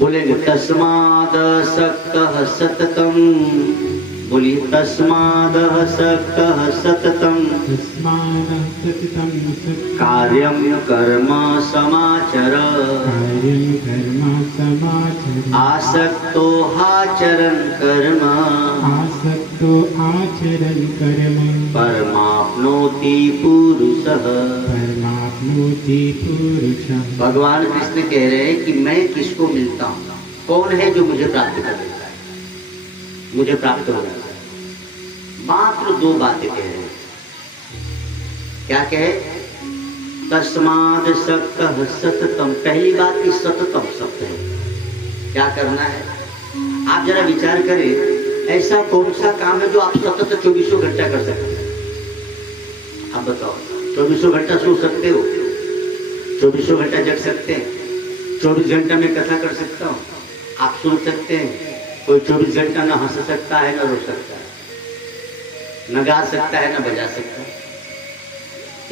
बोलेंगे तस्माद सक्तः सततम, बोलिए तस्माद सक्तः सततम, कार्यं कर्म समाचर, आसक्तो आचरन् कर्म, परमाप्नोति पुरुषः। भगवान कृष्ण कह रहे हैं कि मैं किसको मिलता हूँ, कौन है जो मुझे प्राप्त कर लेता है, मुझे प्राप्त हो जाता है। मात्र दो बातें कह रहे हैं। क्या कहे? तस्माद सक्तः सततम। पहली बात की सततम शब्द है। क्या करना है? आप जरा विचार करें, ऐसा कौन सा काम है जो आप सतत 24 घंटा कर सकते हैं? आप बताओ, 24 घंटा सो सकते हो, 24 घंटा जग सकते हैं, 24 घंटा में कथा कर सकता हूँ, आप सुन सकते हैं। कोई 24 घंटा ना हंस सकता है, ना रो सकता है, न गा सकता है, न बजा सकता है।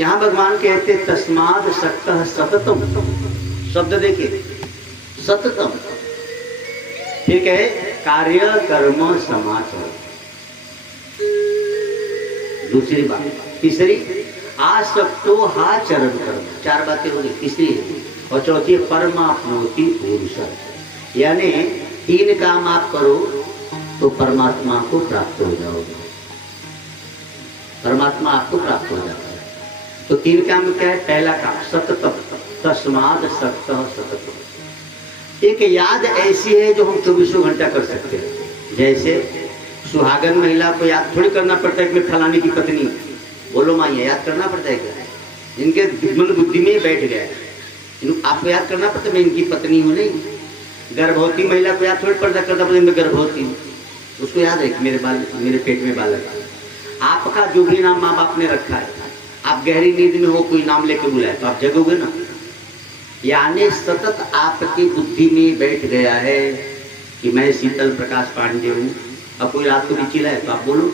यहाँ भगवान कहते तस्माद सक्तः सततम। शब्द देखिए, सततम। फिर कहे कार्य कर्म समाचर। दूसरी बात। तीसरी आसक्तो आचरण कर्म। चार बातें हो गई। तीसरी है और चौथी है परमाप्नोति पुरुष। यानी 3 काम आप करो तो परमात्मा को प्राप्त हो जाओगे, परमात्मा आपको प्राप्त हो जाता है। तो 3 काम क्या है? पहला काम सततम, तस्माद सक्तः सततम। एक याद ऐसी है जो हम 24 घंटा कर सकते हैं। जैसे सुहागन महिला को याद थोड़ी करना पड़ता है कि मैं फलाने की पत्नी हूँ। बोलो माइया, याद करना पड़ता है क्या? इनके मन बुद्धि में बैठ गया है, आपको याद करना पड़ता है मैं इनकी पत्नी हूँ। नहीं, गर्भवती महिला को याद थोड़ी पड़ता करता पड़ता मैं गर्भवती हूँ। उसको याद है कि मेरे पेट में बालक है। आपका जो भी नाम माँ बाप ने रखा है, आप गहरी नींद में हो, कोई नाम लेके बुलाए तो आप जगोगे ना। यानी सतत आपकी बुद्धि में बैठ गया है कि मैं शीतल प्रकाश पांडे हूँ। अब कोई रात को भी चिल्लाए तो आप बोलो।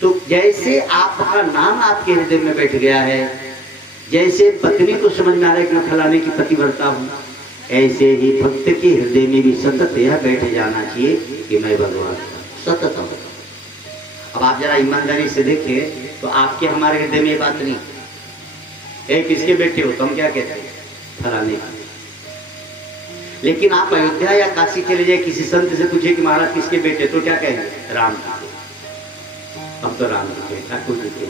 तो जैसे आपका नाम आपके हृदय में बैठ गया है, जैसे पत्नी को समझ में आ रहा है कि मैं फलाने की पतिव्रता हूँ, ऐसे ही भक्त के हृदय में भी सतत यह बैठ जाना चाहिए कि मैं भगवान सतत हूँ। अब आप जरा ईमानदारी से देखिए तो आपके हमारे हृदय में ये बात नहीं। एक किसके बेटे हो तो हम क्या कहते हैं? फलाने। लेकिन आप अयोध्या या काशी चले जाए, किसी संत से पूछे कि महाराज किसके बेटे, तो क्या कहेंगे? राम जी के। अब तो राम जी के, ठाकुर जी के।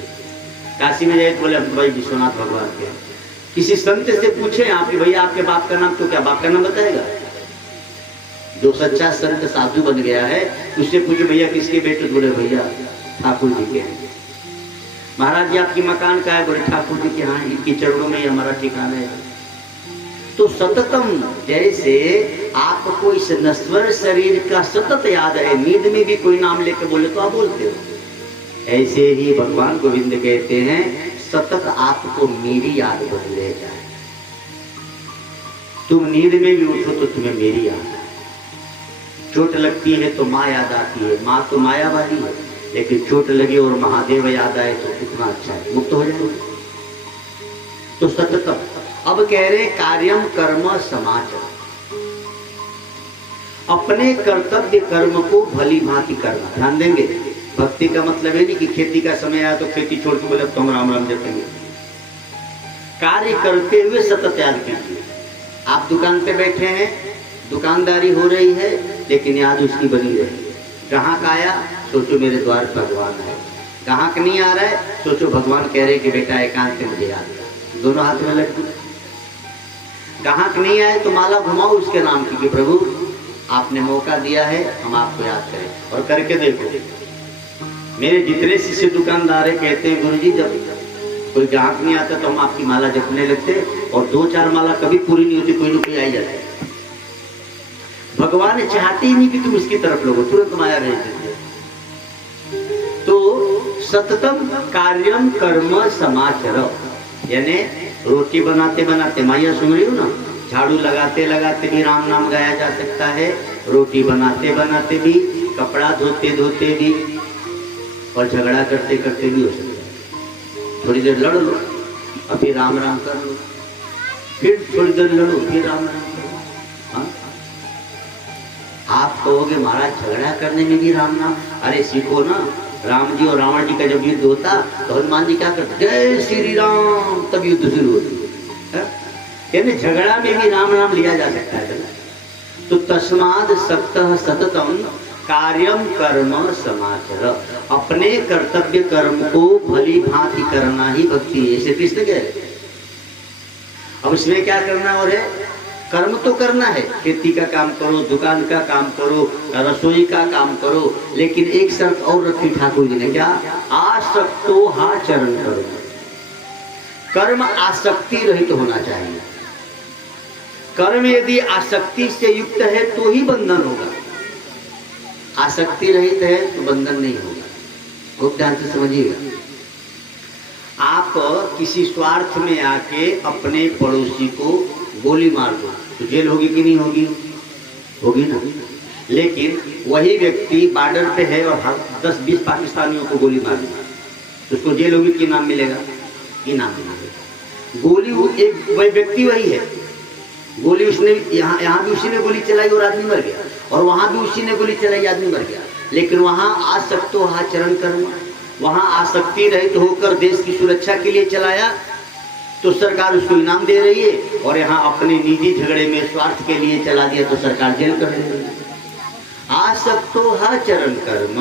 काशी में जाए तो बोले भाई विश्वनाथ भगवान के। किसी संत से पूछे आप कि भैया आपके बाप का नाम, तो क्या बाप का नाम बताएगा? जो सच्चा संत साधु बन गया है उससे पूछे भैया किसके बेटे, बोले भैया ठाकुर जी के। महाराज जी आपकी मकान का है, बोले ठाकुर जी के। हाँ, इनकी चरणों में ही हमारा ठिकाना है। तो सततम, जैसे आपको इस नश्वर शरीर का सतत याद है, नींद में भी कोई नाम लेके बोले तो आप बोलते हो, ऐसे ही भगवान गोविंद कहते हैं सतत आपको मेरी याद बदले जाए। तुम नींद में भी उठो तो तुम्हें मेरी याद है। चोट लगती है तो माँ याद आती है, माँ तो मायावादी है, लेकिन चोट लगी और महादेव याद आए तो कितना अच्छा है, मुक्त हो जाएगा। तो सततम। अब कह रहे कार्यम कर्म समाचर। अपने कर्तव्य कर्म को भली भांति करना। ध्यान देंगे, भक्ति का मतलब है नहीं कि खेती का समय आया तो खेती छोड़ के बोले तो हम राम राम जपेंगे। कार्य करते हुए सतत याद कीजिए। आप दुकान पे बैठे हैं, दुकानदारी हो रही है, लेकिन याद उसकी बनी रही। ग्राहक आया, सोचो मेरे द्वार भगवान है। ग्राहक नहीं आ रहा है, सोचो भगवान कह रहे कि बेटा एकांत से मुझे याद है। दोनों हाथ में लग। ग्राहक नहीं आए तो माला घुमाओ उसके नाम की कि प्रभु आपने मौका दिया है, हम आपको याद करें। और करके देखो, मेरे जितने शिष्य दुकानदार है कहते हैं गुरुजी जब कोई ग्राहक नहीं आता तो हम आपकी माला जपने लगते, और 2-4 माला कभी पूरी नहीं होती, कोई ना कोई आई जाता है। भगवान चाहते ही नहीं कि तुम इसकी तरफ लोगो, तुरंत माया भेज देते। तो सततम कार्यम कर्म समाचर, यानी रोटी बनाते बनाते, माया सुन रही हो ना, झाड़ू लगाते लगाते भी राम नाम गाया जा सकता है, रोटी बनाते बनाते भी, कपड़ा धोते धोते भी, और झगड़ा करते करते भी हो सकता है। थोड़ी देर लड़ लो और फिर राम राम कर लो, फिर थोड़ी देर लड़ो फिर राम राम करो। हाँ, आप कहोगे महाराज झगड़ा करने में भी राम नाम, अरे सीखो ना। राम जी और रावण जी का जब युद्ध होता तो हनुमान जी क्या करते, जय श्री राम, तब युद्ध शुरू होती है। यानी झगड़ा में भी राम नाम लिया जा सकता है। तो तस्माद सक्तः सततम कार्यम कर्म समाचर, अपने कर्तव्य कर्म को भली भांति करना ही भक्ति है, ऐसे कृष्ण कह रहे। अब इसमें क्या करना और है, कर्म तो करना है, खेती का काम करो, दुकान का काम करो, रसोई का काम करो, लेकिन एक शर्त और रखी ठाकुर जी ने, क्या, आसक्तो हा चरण करो। कर्म आसक्ति रहित होना चाहिए। कर्म यदि आसक्ति से युक्त है तो ही बंधन होगा, आसक्ति रहित है तो बंधन नहीं होगा। खूब ध्यान से समझिएगा। आप किसी स्वार्थ में आके अपने पड़ोसी को गोली मार दो तो जेल होगी कि नहीं होगी, होगी ना। लेकिन वही व्यक्ति बॉर्डर पे है और 10-20 पाकिस्तानियों को गोली मार दिया तो उसको जेल होगी कि नाम मिलेगा, इनाम मिलेगा। गोली वो एक वही व्यक्ति वही है, गोली उसने यहाँ भी उसी ने गोली चलाई और आदमी मर गया, और वहां भी उसी ने गोली चलाई, आदमी मर गया। लेकिन वहां आसक्तो हा चरण कर्म, वहां आसक्ति रहित होकर देश की सुरक्षा के लिए चलाया तो सरकार उसको इनाम दे रही है, और यहाँ अपने निजी झगड़े में स्वार्थ के लिए चला दिया तो सरकार जेल कर रही है। आसक्तो हा चरण कर्म।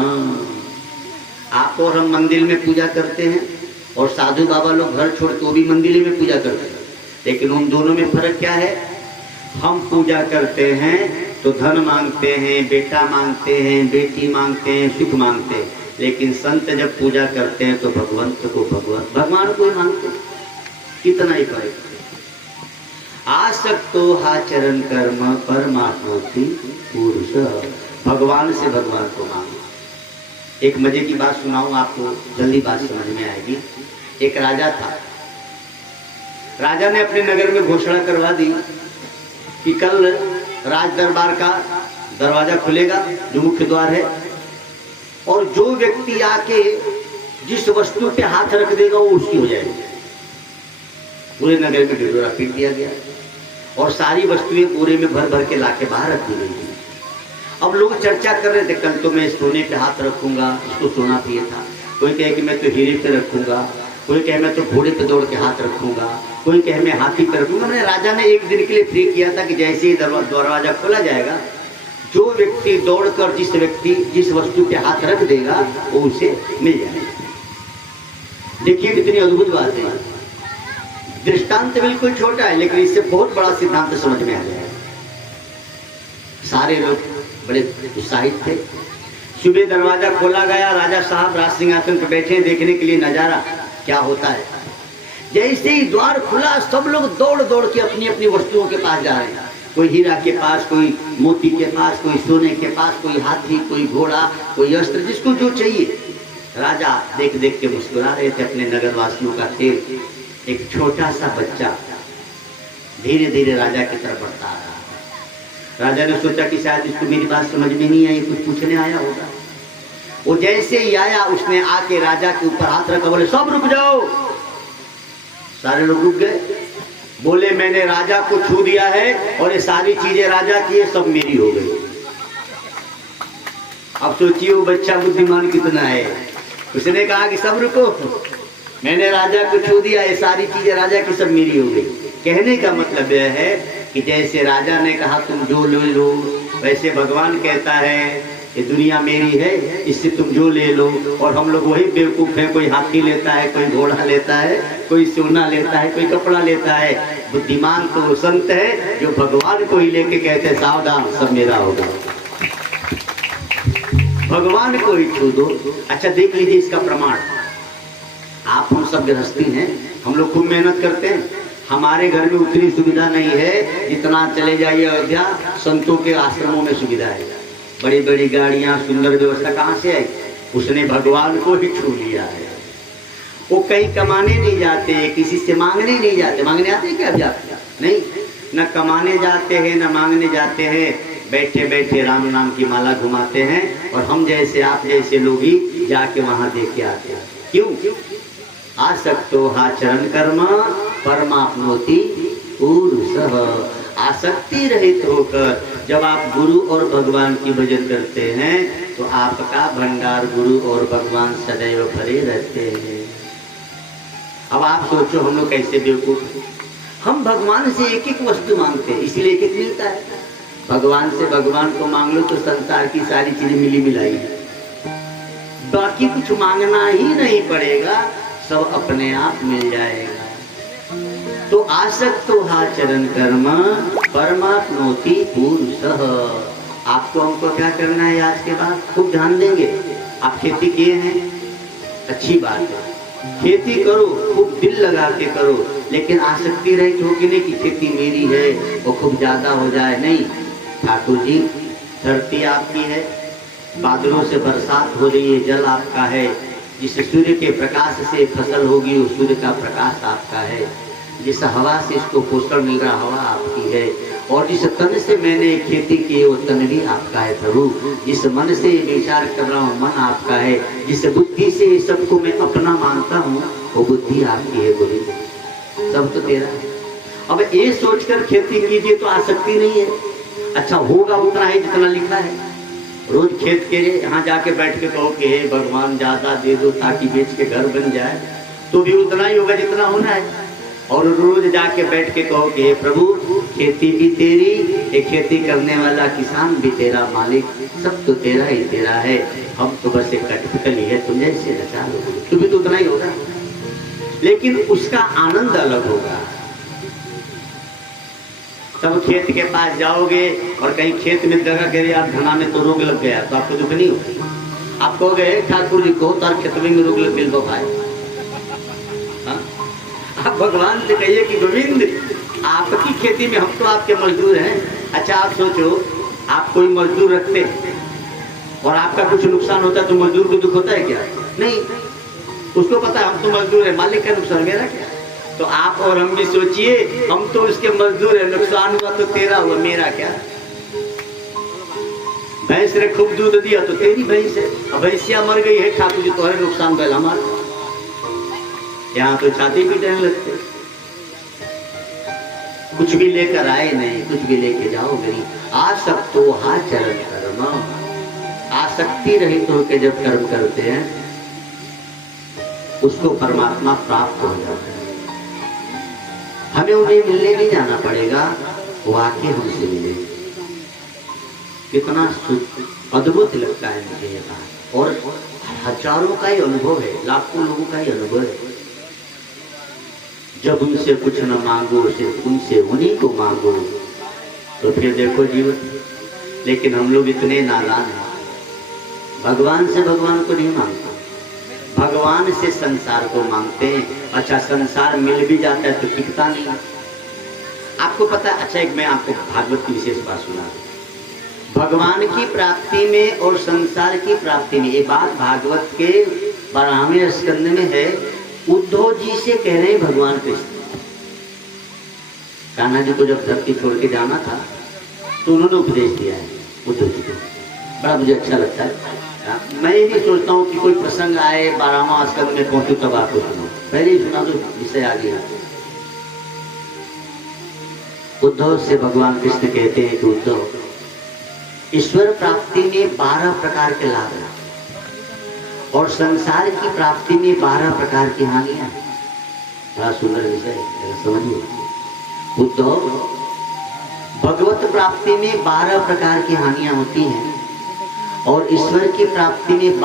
आप और हम मंदिर में पूजा करते हैं और साधु बाबा लोग घर छोड़ के वो भी मंदिर में पूजा करते हैं, लेकिन उन दोनों में फर्क क्या है, हम पूजा करते हैं तो धन मांगते हैं, बेटा मांगते हैं, बेटी मांगते हैं, सुख मांगते हैं, लेकिन संत जब पूजा करते हैं तो भगवंत को भगवान को ही मांगते हैं। कितना ही फर्क। आसक्तो हा चरण कर्म परमात्मोति पुरुष, भगवान से भगवान को मांगो। एक मजे की बात सुनाऊं आपको, जल्दी बात समझ में आएगी। एक राजा था, राजा ने अपने नगर में घोषणा करवा दी कि कल राज दरबार का दरवाजा खुलेगा, जो मुख्य द्वार है, और जो व्यक्ति आके जिस वस्तु पे हाथ रख देगा वो उसकी हो जाएगी। पूरे नगर में ढिढोरा पीट दिया गया और सारी वस्तुएं बोरे में भर भर के लाके बाहर रख दी गई। अब लोग चर्चा कर रहे थे, कल तो मैं सोने पे हाथ रखूंगा, इसको सोना प्रिय था। कोई कहे कि मैं तो हीरे पे रखूंगा, कोई कहे मैं तो घोड़े पे दौड़ के हाथ रखूंगा, कोई कहे मैं हाथी पे रखूंगा। मैंने राजा ने एक दिन के लिए फ्री किया था कि जैसे ही दरवाजा खोला जाएगा, जो व्यक्ति दौड़कर जिस वस्तु पे हाथ रख देगा वो उसे मिल जाएगा। देखिए कितनी अद्भुत बात है। दृष्टांत बिल्कुल छोटा है लेकिन इससे बहुत बड़ा सिद्धांत समझ में आ गया। सारे लोग बड़े उत्साहित थे। सुबह दरवाजा खोला गया, राजा साहब राज सिंहासन पर बैठे, देखने के लिए नजारा क्या होता है। जैसे ही द्वार खुला सब लोग दौड़ दौड़ के अपनी अपनी वस्तुओं के पास जा रहे हैं। कोई हीरा के पास, कोई मोती के पास, कोई सोने के पास, कोई हाथी, कोई घोड़ा, कोई अस्त्र, जिसको जो चाहिए। राजा देख देख के मुस्कुरा रहे थे अपने नगर वासियों का खेल। एक छोटा सा बच्चा धीरे धीरे राजा की तरफ बढ़ता आ रहा। राजा ने सोचा कि शायद इसको मेरी बात समझ में नहीं आई, कुछ पूछने आया होगा। वो जैसे ही आया उसने आके राजा के ऊपर हाथ रखा, बोले सब रुक जाओ। सारे लोग रुक गए। बोले मैंने राजा को छू दिया है और ये सारी चीजें राजा की है, सब मेरी हो गई। अब सोचिए वो बच्चा बुद्धिमान कितना है। उसने कहा कि सब रुको, मैंने राजा को छू दिया, ये सारी चीजें राजा की सब मेरी हो गई। कहने का मतलब यह है कि जैसे राजा ने कहा तुम जो ले लो, वैसे भगवान कहता है ये दुनिया मेरी है, इससे तुम जो ले लो। और हम लोग वही बेवकूफ हैं, कोई हाथी लेता है, कोई घोड़ा लेता है, कोई सोना लेता है, कोई कपड़ा लेता है। बुद्धिमान तो वो संत है जो भगवान को ही लेके कहते सावधान सब मेरा होगा, भगवान को ही छू दो। अच्छा देख लीजिए इसका प्रमाण। आप हम सब गृहस्थी हैं, हम लोग खूब मेहनत करते हैं। हमारे घर में उतनी सुविधा नहीं है जितना चले जाइए अयोध्या, संतों के आश्रमों में सुविधा है। बड़ी बड़ी गाड़ियां, सुंदर व्यवस्था कहाँ से आई? उसने भगवान को ही छू लिया है। वो कहीं कमाने नहीं जाते, किसी से मांगने नहीं जाते। मांगने आते हैं क्या अभी आप? नहीं, न कमाने जाते हैं न मांगने जाते हैं। बैठे बैठे राम नाम की माला घुमाते हैं और हम जैसे आप जैसे लोग ही जाके वहां देख के आते हैं। क्यों? आसक्तो हा चरण कर्म परमाप्नोति पुरुषः। आसक्ति रहित होकर जब आप गुरु और भगवान की भजन करते हैं तो आपका भंडार गुरु और भगवान सदैव भरे रहते हैं। अब आप सोचो हम लोग कैसे बेवकूफ हैं। हम भगवान से एक एक वस्तु मांगते हैं, इसलिए एक एक मिलता है। भगवान से भगवान को मांग लो तो संसार की सारी चीजें मिली मिलाई, बाकी कुछ मांगना ही नहीं पड़ेगा, सब अपने आप मिल जाएगा। तो आसक्तो हा चरण कर्म परमात्मोति पुरुषः। आपको हमको क्या करना है आज के बाद? खूब ध्यान देंगे। आप खेती किए हैं, अच्छी बात है, खेती करो, खूब दिल लगा के करो, लेकिन आसक्ति रहित हो कि नहीं कि खेती मेरी है वो खूब ज्यादा हो जाए। नहीं ठाकुर जी, धरती आपकी है, बादलों से बरसात हो रही है, जल आपका है, जिस सूर्य के प्रकाश से फसल होगी वो सूर्य का प्रकाश आपका है, जिस हवा से इसको पोषण मिल रहा हवा आपकी है, और जिस तन से मैंने खेती की वो तन भी आपका है प्रभु, जिस मन से विचार कर रहा हूँ मन आपका है, जिस बुद्धि से सबको मैं अपना मानता हूँ वो बुद्धि आपकी है गोविंद, सब तो तेरा है। अब ये सोचकर खेती कीजिए तो आसक्ति नहीं है। अच्छा होगा उतना ही जितना लिखा है। रोज खेत के यहाँ जाके बैठ के कहो कि हे भगवान ज्यादा दे दो ताकि बेच के घर बन जाए, तो भी उतना ही होगा जितना होना है। और रोज जाके बैठ के कहो कि हे प्रभु खेती भी तेरी, ये खेती करने वाला किसान भी तेरा, मालिक सब तो तेरा ही तेरा है, हम तो बस एक कठपुतली है, तुम जैसे नचा लो, तो भी तो उतना ही होगा, लेकिन उसका आनंद अलग होगा। तब खेत के पास जाओगे और कहीं खेत में जगह गिरी, आप धना में तो रोग लग गया तो आपको दुख नहीं होगा। आप कहोगे ठाकुर जी को तार खेत में रोग लग गई भाई, आप भगवान से कहिए कि गोविंद आपकी खेती में हम तो आपके मजदूर हैं। अच्छा आप सोचो, आप कोई मजदूर रखते हैं और आपका कुछ नुकसान होता है तो मजदूर को दुख होता है क्या? नहीं, उसको पता है हम तो मजदूर है, मालिक का नुकसान मेरा क्या। तो आप और हम भी सोचिए, हम तो उसके मजदूर है, नुकसान हुआ तो तेरा हुआ, मेरा क्या। भैंस ने खूब दूध दिया तो तेरी भैंस है, अब भैंसिया मर गई है ठाकुर जी, तुम्हारे नुकसान पहला हमारा। यहाँ तो छाती पीटने लगते, कुछ भी लेकर आए नहीं, कुछ भी लेके जाओ नहीं। आसक्तो हा चरण कर्म, आसक्ति रहित होकर जब कर्म करते हैं उसको परमात्मा प्राप्त हो जाता है। हमें उन्हें मिलने नहीं जाना पड़ेगा, वो आके हमसे मिले। कितना अद्भुत लगता है मुझे ये बात, और हजारों का ही अनुभव है, लाखों लोगों का ही अनुभव है। जब उनसे कुछ न मांगो, सिर्फ उनसे उन्हीं को मांगो, तो फिर देखो जीवन। लेकिन हम लोग इतने नादान हैं, भगवान से भगवान को नहीं मांगते, भगवान से संसार को मांगते हैं। अच्छा संसार मिल भी जाता है तो टिकता नहीं। आपको पता है, अच्छा एक मैं आपको भागवत की विशेष बात सुना दूं। भगवान की प्राप्ति में और संसार की प्राप्ति में, ये बात भागवत के 12वें स्कंद में है। उद्धव जी से कह रहे हैं भगवान कृष्ण, कान्हा जी को जब धरती छोड़ के जाना था तो उन्होंने उपदेश दिया है उद्धव जी को, बड़ा मुझे अच्छा लगता है। मैं ये नहीं सोचता हूँ कि कोई प्रसंग आए 12वां स्कंद में पहुंचू तब आपको सुनो, पहले ही सुना दो, विषय आ गया। उद्धव से भगवान कृष्ण कहते हैं कि उद्धव, ईश्वर प्राप्ति में 12 प्रकार के लाभ हैं और संसार की प्राप्ति में 12 प्रकार की हानियां हैं। बड़ा सुंदर विषय है, समझिए। उद्धव, भगवत प्राप्ति में 12 प्रकार की हानियां होती हैं और ईश्वर की प्राप्ति में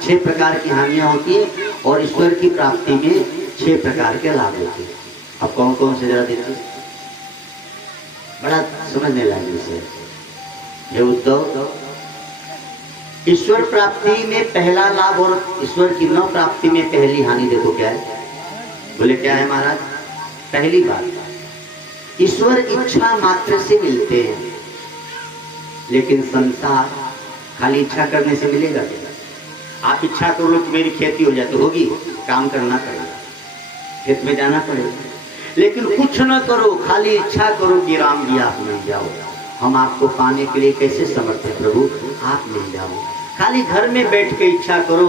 6 प्रकार की हानियां होती हैं और ईश्वर की प्राप्ति में 6 प्रकार के लाभ होते हैं। अब कौन कौन से जरा देखिए, बड़ा समझने लायक विषय है। उद्धव, ईश्वर प्राप्ति में पहला लाभ और ईश्वर की न प्राप्ति में पहली हानि देखो क्या है। बोले क्या है महाराज? पहली बात, ईश्वर इच्छा मात्र से मिलते हैं, लेकिन संसार खाली इच्छा करने से मिलेगा क्या? आप इच्छा करो लो कि मेरी खेती हो जाए तो होगी, काम करना पड़ेगा, खेत में जाना पड़ेगा, लेकिन कुछ न करो, खाली इच्छा करो कि राम जी आप मिल जाओ, हम आपको पाने के लिए कैसे समर्थ हैं प्रभु, आप मिल जाओ। खाली घर में बैठ के इच्छा करो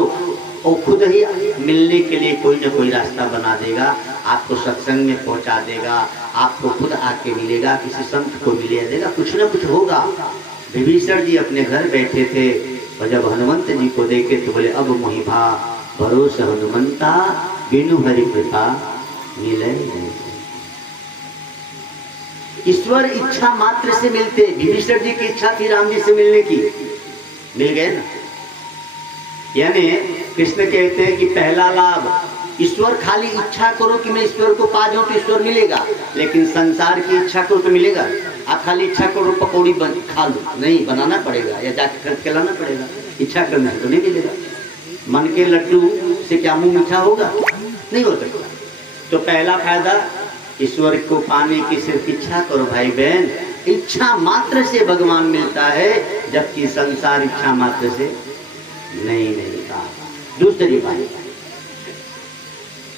और खुद ही मिलने के लिए कोई ना कोई रास्ता बना देगा, आपको सत्संग में पहुंचा देगा, आपको खुद आके मिलेगा, किसी संत को मिलेगा, कुछ ना कुछ होगा। विभीषण जी अपने घर बैठे थे और जब हनुमंत जी को देखे तो बोले अब मोहि भा भरोसे हनुमंता बिनु हरि कृपा मिले नहीं। ईश्वर इच्छा मात्र से मिलते। विभीषण जी की इच्छा थी राम जी से मिलने की, मिल गए ना। यानी कृष्ण कहते हैं कि पहला लाभ, ईश्वर खाली इच्छा करो कि मैं ईश्वर को पा जाऊं तो ईश्वर मिलेगा, लेकिन संसार की इच्छा करो तो मिलेगा। आप खाली इच्छा करो पकौड़ी खा लो, नहीं, बनाना पड़ेगा या जाके खरीद के लाना पड़ेगा। इच्छा करना तो नहीं मिलेगा। मन के लड्डू से क्या मुंह मीठा होगा? नहीं हो सकता। तो पहला फायदा, ईश्वर को पाने की सिर्फ इच्छा करो भाई बहन। इच्छा मात्र से भगवान मिलता है, जबकि संसार इच्छा मात्र से नहीं मिलता। दूसरी बात,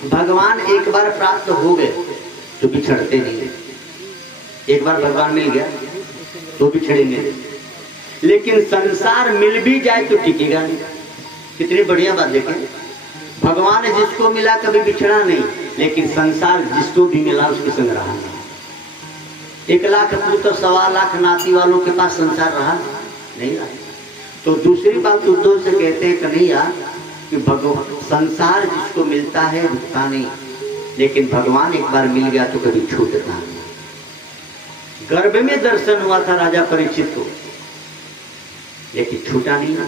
भगवान एक बार प्राप्त हो गए तो बिछड़ते नहीं। एक बार भगवान मिल गया तो बिछड़ेंगे, लेकिन संसार मिल भी जाए तो टिकेगा नहीं। कितनी बढ़िया बात देखें, भगवान जिसको मिला कभी बिछड़ा नहीं, लेकिन संसार जिसको भी मिला उसके संग रहा नहीं। 1 लाख पुत्र 1.25 लाख नाती वालों के पास संसार रहा नहीं रहा। तो दूसरी बात उद्धव से कहते हैं कन्हैया कि भगवान संसार जिसको मिलता है रुकता नहीं, लेकिन भगवान एक बार मिल गया तो कभी छूटता नहीं। गर्भ में दर्शन हुआ था राजा परीक्षित को, लेकिन छूटा नहीं ना।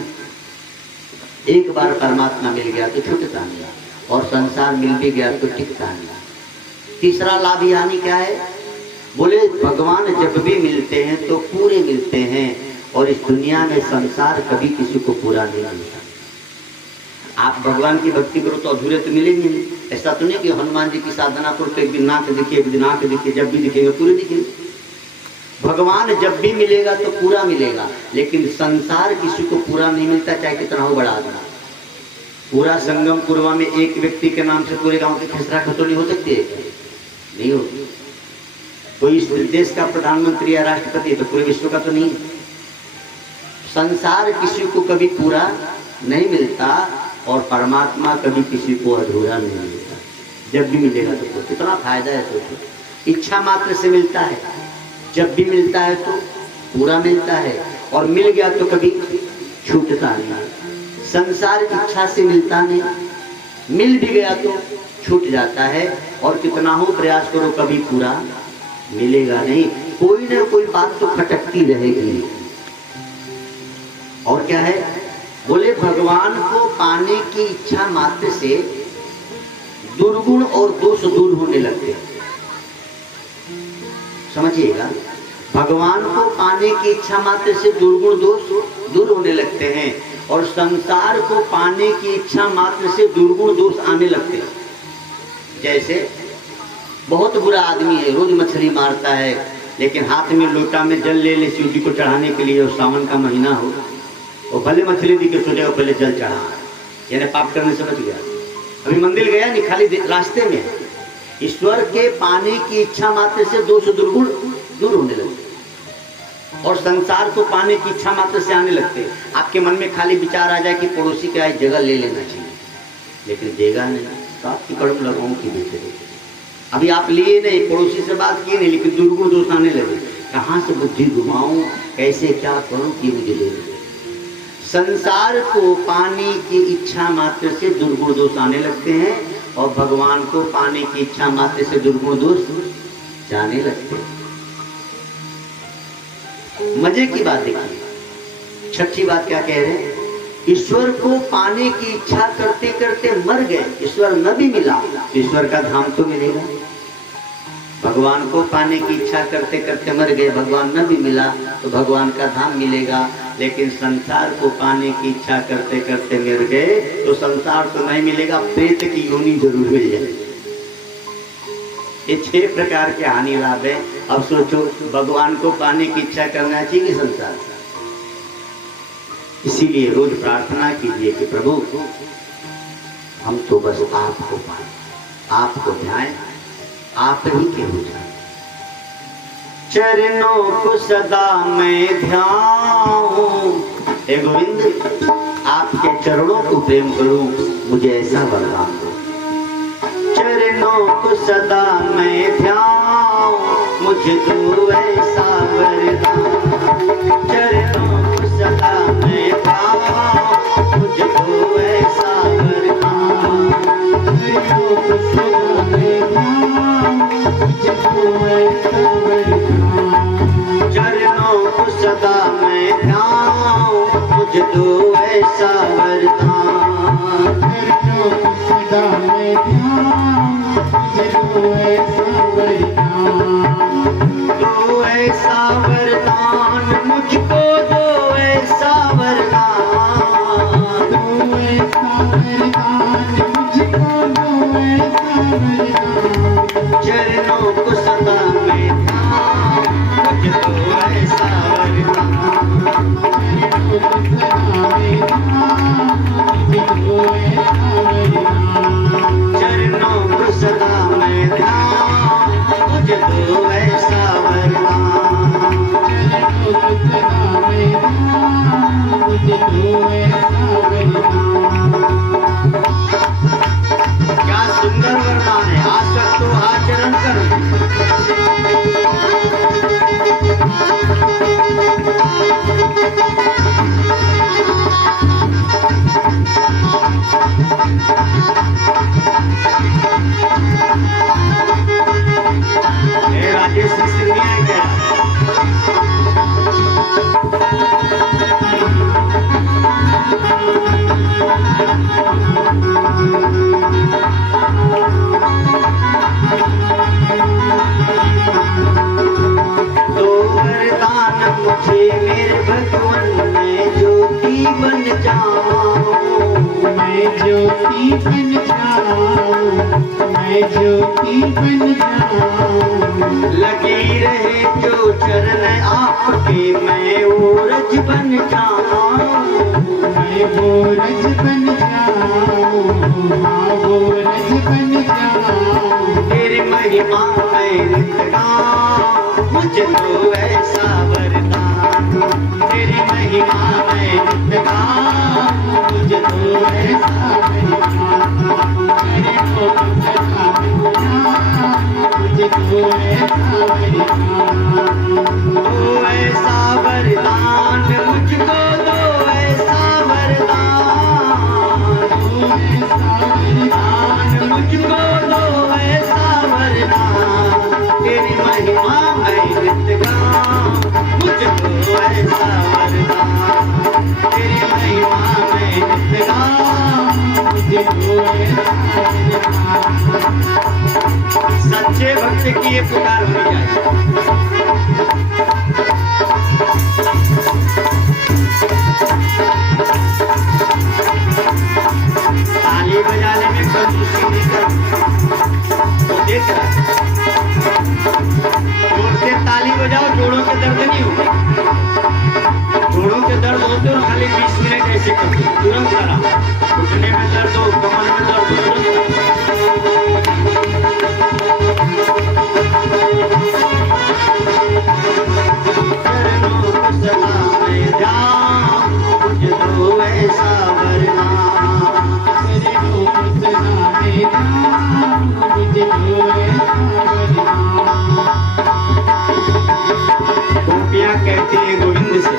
एक बार परमात्मा मिल गया तो छूटता नहीं, और संसार मिल भी गया तो टिकता नहीं। तीसरा लाभ यानी क्या है? बोले भगवान जब भी मिलते हैं तो पूरे मिलते हैं, और इस दुनिया में संसार कभी किसी को पूरा नहीं मिलता। आप भगवान की भक्ति करो तो अधूरे तो मिलेंगे नहीं। ऐसा तो नहीं कि हनुमान जी की साधना करो तो एक दिन नाक दिखे, एक दिन आंख दिखे, जब भी दिखेंगे पूरे दिखेंगे। भगवान जब भी मिलेगा तो पूरा मिलेगा, लेकिन संसार किसी को पूरा नहीं मिलता, चाहे कितना हो बड़ा आदमी। पूरा संगम पूर्वा में एक व्यक्ति के नाम से पूरे गांव की खसरा खतौनी हो सकती है? नहीं होती। कोई इस देश का प्रधानमंत्री या राष्ट्रपति तो पूरे विश्व का तो नहीं। संसार किसी को कभी पूरा नहीं मिलता, और परमात्मा कभी किसी को अधूरा नहीं मिलता। जब भी मिलेगा तो कितना फायदा है। तो इच्छा मात्र से मिलता है, जब भी मिलता है तो पूरा मिलता है, और मिल गया तो कभी छूटता नहीं। संसार इच्छा से मिलता नहीं, मिल भी गया तो छूट जाता है, और कितना हो प्रयास करो कभी पूरा मिलेगा नहीं। कोई ना कोई बात तो खटकती रहेगी। और क्या है? बोले भगवान को पाने की इच्छा मात्र से दुर्गुण और दोष दूर होने लगते हैं। समझिएगा, भगवान को पाने की इच्छा मात्र से दुर्गुण दोष दूर होने लगते हैं, और संसार को पाने की इच्छा मात्र से दुर्गुण दोष आने लगते हैं। जैसे बहुत बुरा आदमी है, रोज मछली मारता है, लेकिन हाथ में लोटा में जल ले ले शिव जी को चढ़ाने के लिए, और सावन का महीना हो, और भले मछली दिखे सोचेगा पहले जल चढ़ा, यानी पाप करने से बच गया। अभी मंदिर गया नहीं, खाली रास्ते में। ईश्वर के पाने की इच्छा मात्र से दोष दुर्गुण दूर होने लगते, और संसार को पाने की इच्छा मात्र से आने लगते। आपके मन में खाली विचार आ जाए कि पड़ोसी का जगह ले लेना चाहिए, लेकिन देगा नहीं तो आपकी कड़म लगाऊं की बेचे। अभी आप लिए नहीं, पड़ोसी से बात किए नहीं, लेकिन दुर्गुण दोष आने लगे। कहाँ से बुद्धि घुमाऊं, कैसे क्या करूं कि मुझे ले। संसार को पाने की इच्छा मात्र से दुर्गुण दोष आने लगते हैं, और भगवान को पाने की इच्छा मात्र से दुर्गुण दोष जाने लगते हैं। मजे की बात देखिए, छठी बात क्या कह रहे हैं? ईश्वर को पाने की इच्छा करते करते मर गए, ईश्वर न भी मिला, ईश्वर का धाम तो मिलेगा। भगवान को पाने की इच्छा करते करते मर गए, भगवान न भी मिला तो भगवान का धाम मिलेगा। लेकिन संसार को पाने की इच्छा करते करते मर गए तो संसार तो नहीं मिलेगा, प्रेत की योनि जरूर मिल जाएगी। ये 6 प्रकार के हानि लाभ है। अब सोचो, भगवान को पाने की इच्छा करना चाहिए संसार। इसीलिए रोज प्रार्थना कीजिए कि प्रभु हम तो बस आपको पाए, आपको ध्यान, आप ही के हो जाए। चरणों को सदा मैं ध्याऊं, हे गोविंद आपके चरणों को प्रेम करूं, मुझे ऐसा वरदान दो। चरणों को सदा मैं ध्याऊं, मुझे दो ऐसा वरदान, चरणों को सदा मैं पाऊं, मुझे दो ऐसा वरदान, चरणों को सदा मैं पाऊं, मुझे दो ऐसा वरदान, चरणों को सदा मैं पाऊं, मुझे दो ऐसा वरदान, चरणों को सदा मैं पाऊं, मुझे दो ऐसा वरदान, दो ऐसा वरदान मुझको, दो ऐसा वरदान, दो ऐसा वरदान मुझको, दो ऐसा वरदान, चरणों को सदा मैं पाऊं, मुझे दो ऐसा वरदान, चरणों को सदा मैं पाऊं, मुझे दो ऐसा वरदान, चरणों को सदा मैं पाऊं, मुझे दो ऐसा वरदान, चरणों को सदा मैं पाऊं, मुझे दो ऐसा वरदान। क्या सुंदर वरदान है, आसक्त तो आचरण करो। राजेश सिंह है क्या? दो वरदान मुझे मेरे भगवान, मैं ज्योति बन जाऊं, मैं ज्योति बन जाऊं, मैं ज्योति बन जाऊं, लगी रहे जो चरण आपके, मैं ओरज बन जाऊं, मैं ओरज बन जाऊं, हाँ ओरज बन जाऊं, तेरी महिमा मैं नित गाऊं, मुझे तो ऐसा वरदान, तेरी महिमा मैं नित गाऊं, मुझे तो ऐसा वरदान, तेरी महिमा मुझे तो ऐसा वरदान, दो ऐसा वरदान मुझको, दो ऐसा वरदान, दो ऐसा वरदान मुझको, दो ऐसा वरदान, तेरी महिमा मैं नित गाऊं, मुझको ऐसा वरदान, तेरी महिमा मैं नित गाऊं, मुझको ऐसा वरदान। सच्चे भक्त की ये पुकार होनी चाहिए। ताली बजाने में कंजूसी नहीं कर, तो देख रहा जोर से ताली बजाओ, जोड़ों के दर्द नहीं होंगे, जोड़ों के दर्द होते हो खाली 20 मिनट ऐसे करते तुरंत करा, घुटने में दर्द हो, कमर में दर्द हो, तुरंत चरणों को सदा मैं जाऊं, मुझे दो ऐसा वरदान, चरणों को सदा मैं जाऊं, मुझे दो ऐसा वरदान। गोपियां कहती है गोविंद से,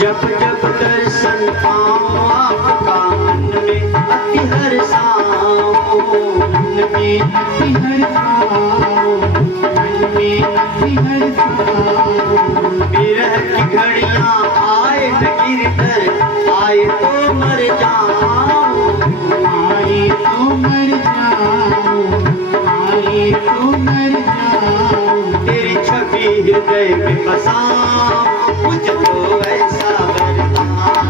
जब जब दर्शन पाऊं आपका, मन में अति हर्षाऊं, मन में अति हर्षाऊं, मन में अति हर्षाऊं, विरह की घड़ियां आए न गिरधर, आए तो मर जाऊं, आए तो मर जाऊं, आए तो मर जाऊं, तेरी छवि हृदय में बसाऊं, मुझको ऐसा वरदान,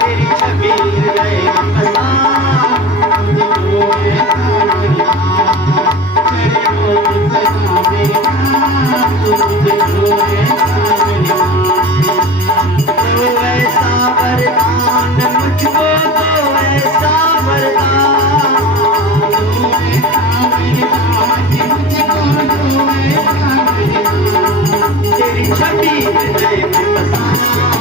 तेरी छवि हृदय में बसाऊं, मुझको ऐसा वरदान, चरणों को सदा मैं पाऊं, मुझको ऐसा वरदान, दो ऐसा वरदान मुझको, दो ऐसा वरदान, दो ऐसा वरदान मुझको, दो ऐसा वरदान, तेरी छवि हृदय में बसाऊं,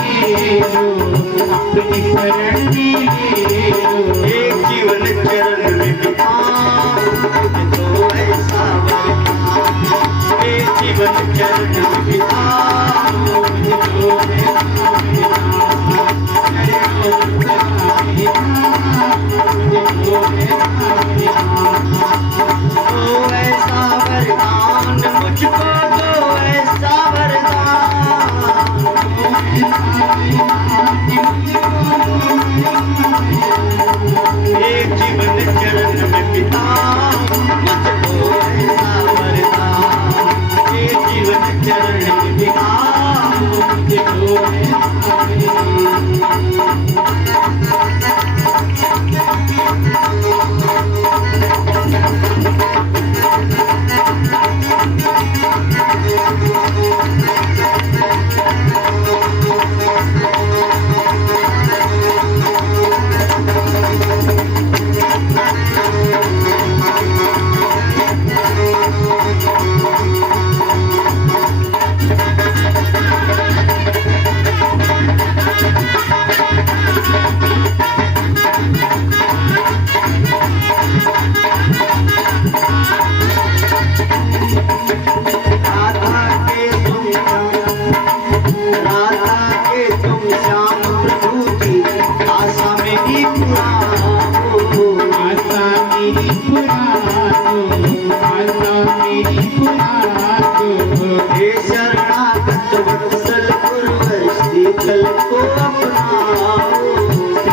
ले लो, अपनी शरण में ले लो। एक जीवन चरण में बिताऊं मुझको ऐसा वरदान, एक जीवन चरण में बिताऊं मुझको ऐसा दो ऐसा वरदान मुझको, दो ऐसा एक जीवन चरण में बिताऊं मुझको ऐसा वरदान, एक जीवन चरण में बिताऊं मुझको ऐसा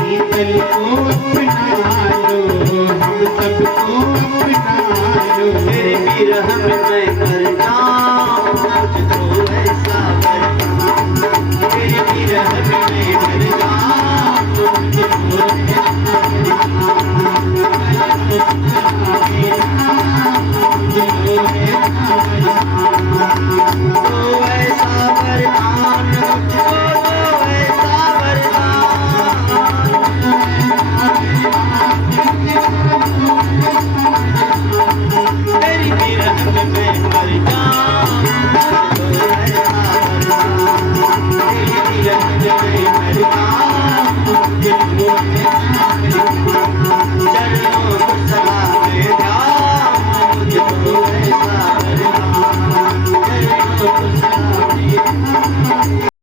शीतल को अपना लो, हम सबको अपना लो। तेरे विरह में मैं